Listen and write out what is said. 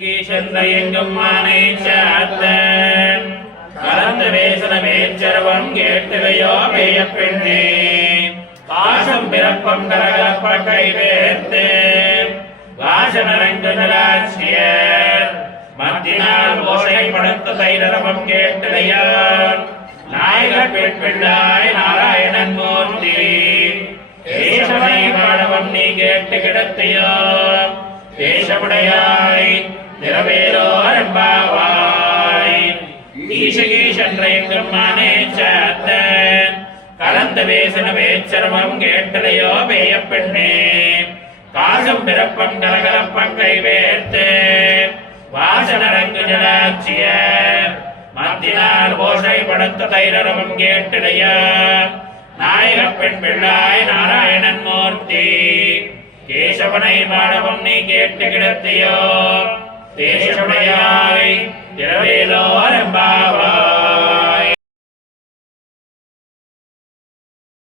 எங்கும் மானை சாத்த கலந்த வேசன வேச்சரவம் கேட்டிலையோ பெய்ய பெண்ணே பாசம் பிறப்பம் கலகலப்ப கைவேர்த்து வாசனரங்கு நலாட்சியர் மத்தினால் ஓசை படுத்த தைரவம் கேட்டிலையோ நாயக பெண் பிள்ளாய் நாராயணன் மூர்த்தி கேசவனை பாடவம் நீ கேட்டு கிடத்தையோ தேசமுடையாய் நிறவேரோரம்பாவாய் ஈசகீஷன்றையங்கும் மானே சாத்த கலந்த வேசன வேச்சரவம் கேட்டலையோ பேய பெண்ணே காசம் பிறப்பம் கலகலப்பம் கைவேர்த்து வாசனரங்கு ஜலாட்சியர் மத்தினால் ஓசை படுத்த தைரவம் கேட்டலையோ நாயக பெண் பிள்ளாய் நாராயணன் மூர்த்தி கேசவனை பாடவம் நீ கேட்டு கிடத்தையோ தேசமுடையாய்